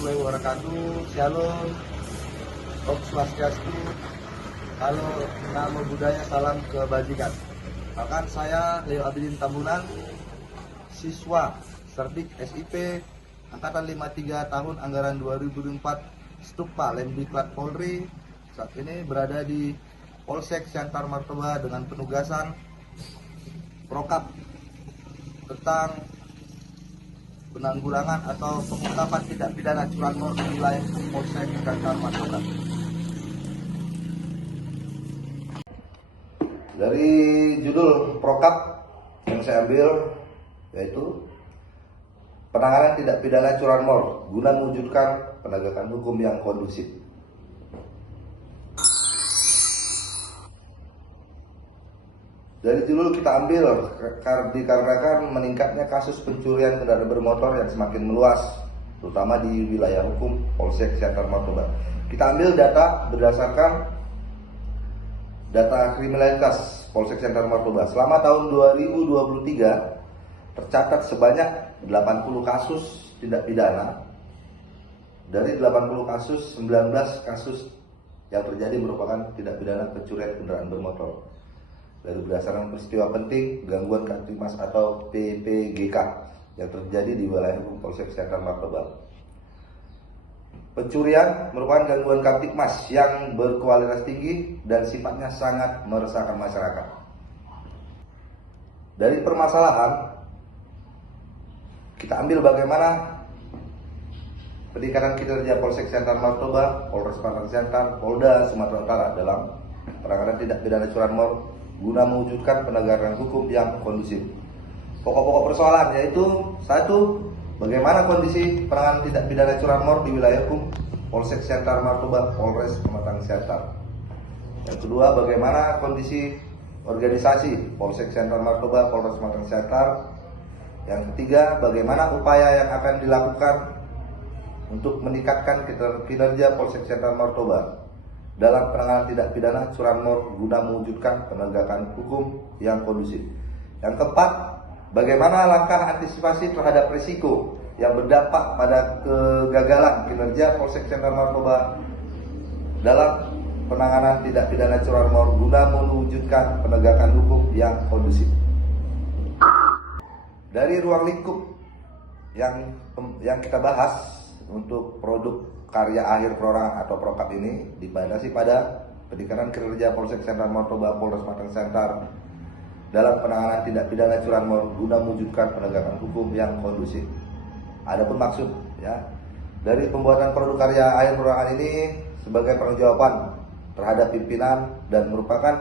warahmatullahi wabarakatuh. Shalom, Om Swastiastu, halo, namo buddhaya, salam kebajikan. Bahkan saya Leo Abidin Tambunan, siswa Serdik SIP Angkatan 53 tahun anggaran 2004 Stupa Lemdiklat Polri, saat ini berada di Polsek Siantar Martoba dengan penugasan prokap tentang penanggulangan atau pengungkapan tindak pidana curanmor di wilayah Polsek Siantar Martoba. Dari judul prokap yang saya ambil yaitu penanganan tindak pidana curanmor guna mewujudkan penegakan hukum yang kondusif. Dari judul kita ambil dikarenakan meningkatnya kasus pencurian kendaraan bermotor yang semakin meluas, terutama di wilayah hukum Polsek Siantar Martoba. Kita ambil data berdasarkan data kriminalitas Polsek Siantar Martoba. Selama tahun 2023 tercatat sebanyak 80 kasus tindak pidana. Dari 80 kasus, 19 kasus yang terjadi merupakan tindak pidana pencurian kendaraan bermotor. Dari berdasarkan peristiwa penting gangguan Kamtibmas atau PPGK yang terjadi di wilayah hukum Polsek Siantar Martoba. Pencurian merupakan gangguan Kamtibmas yang berkualitas tinggi dan sifatnya sangat meresahkan masyarakat. Dari permasalahan, kita ambil bagaimana peningkatan kinerja Polsek Siantar Martoba, Polres Pamang Siantar, Polda Sumatera Utara dalam penanganan tindak pidana curanmor guna mewujudkan penegakan hukum yang kondusif. Pokok-pokok persoalan yaitu: 1. Bagaimana kondisi penanganan tindak pidana curanmor di wilayah hukum Polsek Siantar Martoba, Polres Pematang Siantar. Yang kedua, bagaimana kondisi organisasi Polsek Siantar Martoba, Polres Pematang Siantar. Yang ketiga, bagaimana upaya yang akan dilakukan untuk meningkatkan kinerja Polsek Siantar Martoba dalam penanganan tindak pidana curanmor guna mewujudkan penegakan hukum yang kondusif. Yang keempat, bagaimana langkah antisipasi terhadap risiko yang berdampak pada kegagalan kinerja Polsek Siantar Martoba dalam penanganan tindak pidana curanmor guna mewujudkan penegakan hukum yang kondusif. Dari ruang lingkup yang kita bahas untuk produk karya akhir perorangan atau prokap ini dibatasi pada peningkatan kinerja Polsek Siantar Martoba, Polres Pematang Siantar dalam penanganan tindak pidana curanmor guna mewujudkan penegakan hukum yang kondusif. Adapun maksud dari pembuatan produk karya akhir perorangan ini sebagai pertanggungjawaban terhadap pimpinan dan merupakan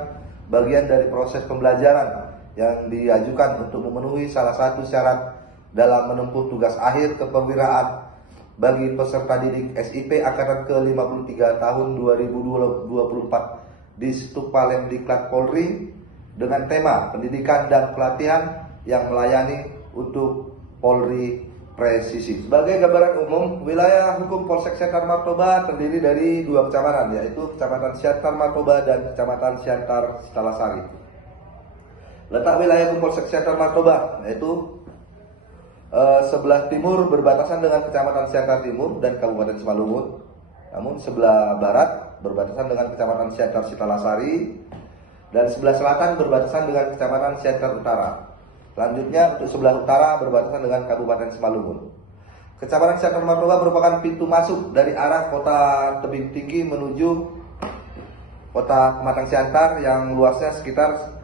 bagian dari proses pembelajaran yang diajukan untuk memenuhi salah satu syarat dalam menempuh tugas akhir kepewiraan bagi peserta didik SIP Angkatan ke-53 tahun 2024 di Stupa Lemdiklat Polri dengan tema pendidikan dan pelatihan yang melayani untuk Polri presisi. Sebagai gambaran umum, wilayah hukum Polsek Siantar Martoba terdiri dari 2 kecamatan, yaitu Kecamatan Siantar Martoba dan Kecamatan Siantar Sitalasari. Letak wilayah hukum Polsek Siantar Martoba yaitu sebelah timur berbatasan dengan Kecamatan Siantar Timur dan Kabupaten Simalungun. Namun sebelah barat berbatasan dengan Kecamatan Siantar Sitalasari dan sebelah selatan berbatasan dengan Kecamatan Siantar Utara. Selanjutnya untuk sebelah utara berbatasan dengan Kabupaten Simalungun. Kecamatan Siantar Martoba merupakan pintu masuk dari arah kota tebing tinggi menuju kota Pematang Siantar yang luasnya sekitar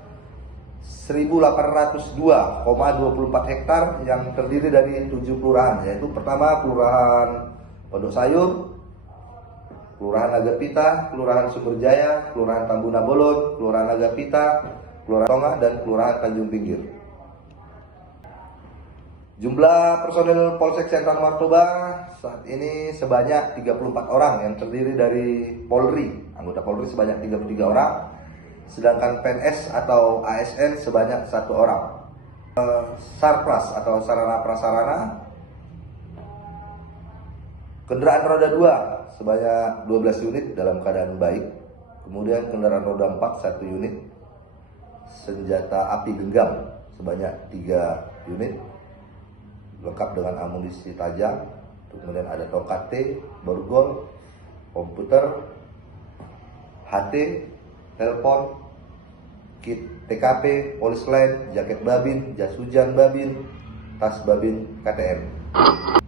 1.802,24 hektar yang terdiri dari 7 kelurahan, yaitu pertama Kelurahan Pondok Sayur, Kelurahan Nagapita, Kelurahan Sumberjaya, Kelurahan Tambuna Bolon, Kelurahan Nagapita, Kelurahan Tonga, dan Kelurahan Tanjung Pinggir. Jumlah personil Polsek Siantar Martoba saat ini sebanyak 34 orang yang terdiri dari Polri, anggota Polri sebanyak 33 orang, sedangkan PNS atau ASN sebanyak 1 orang. Sarpras atau sarana prasarana, kendaraan roda 2 sebanyak 12 unit dalam keadaan baik. Kemudian kendaraan roda 4 1 unit. Senjata api genggam sebanyak 3 unit lengkap dengan amunisi tajam. kemudian ada tongkat T, borgol, komputer, HT, telepon, kit TKP, polis lain, jaket babin, jas hujan babin, tas babin KTM.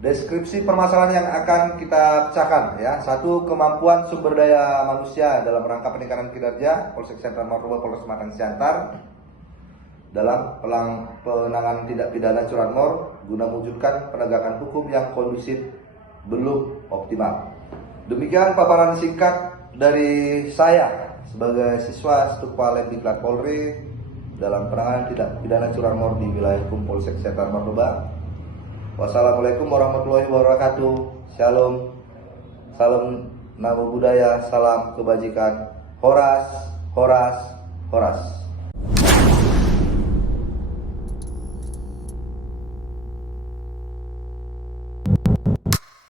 Deskripsi permasalahan yang akan kita pecahkan ya. 1. Kemampuan sumber daya manusia dalam rangka peningkatan kinerja Polsek Sentral Martoba Polres Matang Siantar dalam penanganan tindak pidana curanmor guna mewujudkan penegakan hukum yang kondusif belum optimal. Demikian paparan singkat dari saya sebagai siswa Stukpalem Diklat Polri dalam penanganan tindak pidana curanmor di wilayah hukum Polsek Sentral Martoba. Wassalamualaikum warahmatullahi wabarakatuh. Shalom. Salam namo budaya, salam kebajikan. Horas, horas, horas.